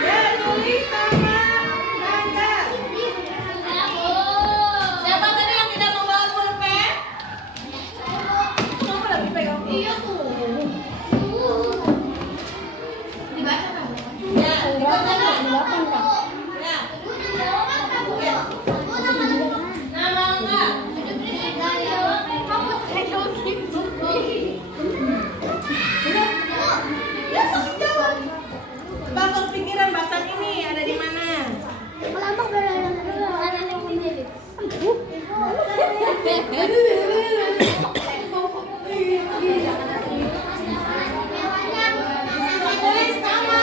Ya, tulis nama, tanggal. Siapa tadi yang tidak membawa pulpen? Kamu lagi pegang? Iya tuh. Dibaca kan? Ya, dibaca kan? Ya. Ya. Nama enggak? Ya, sok jawab. Bakal pikiran bahasan ini ada di mana? Tulis nama.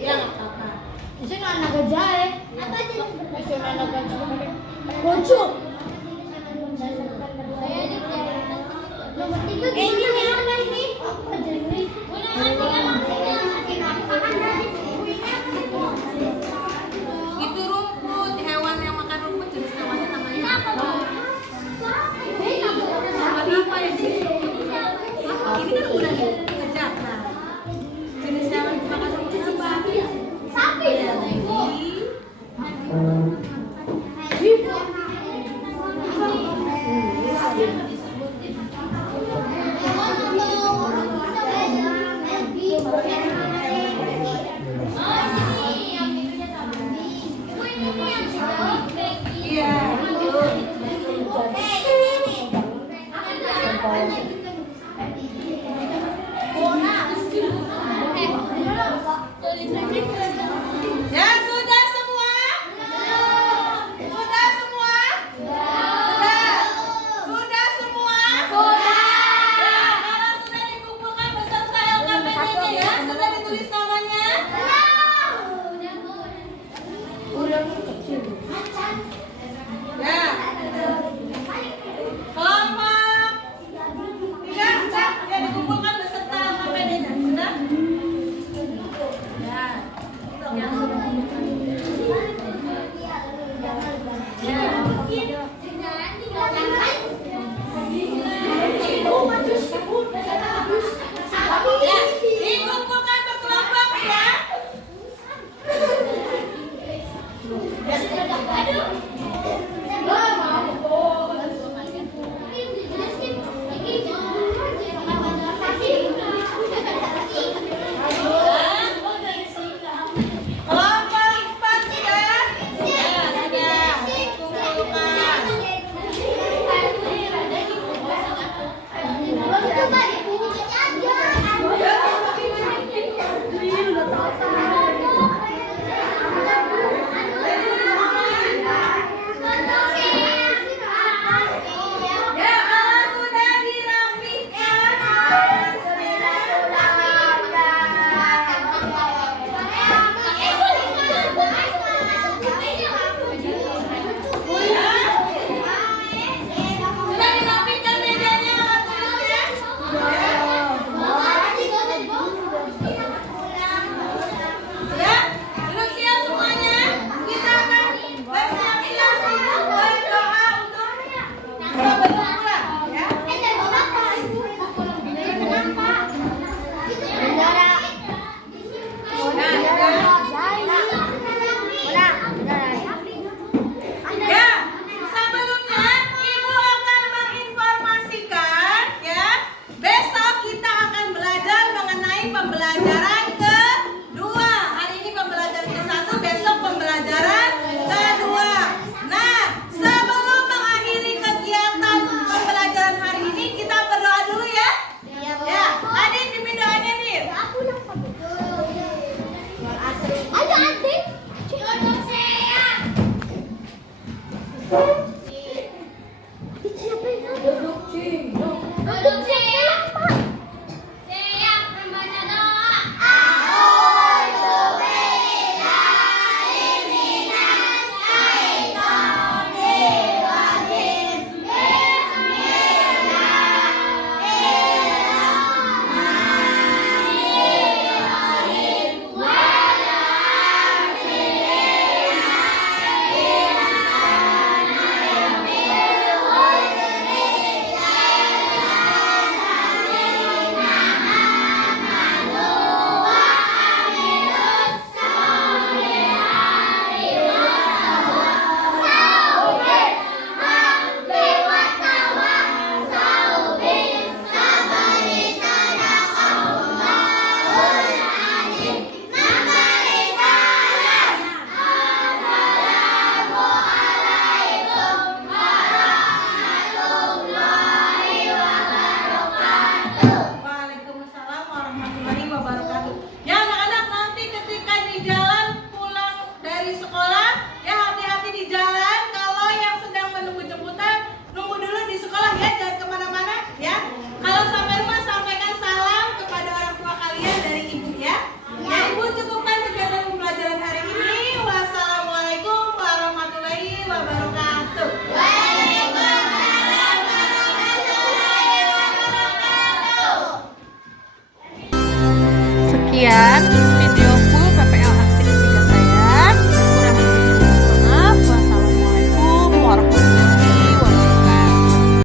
Ya nggak apa-apa. Di sini anak gajah ya. Di sini anak gajah. Bocok.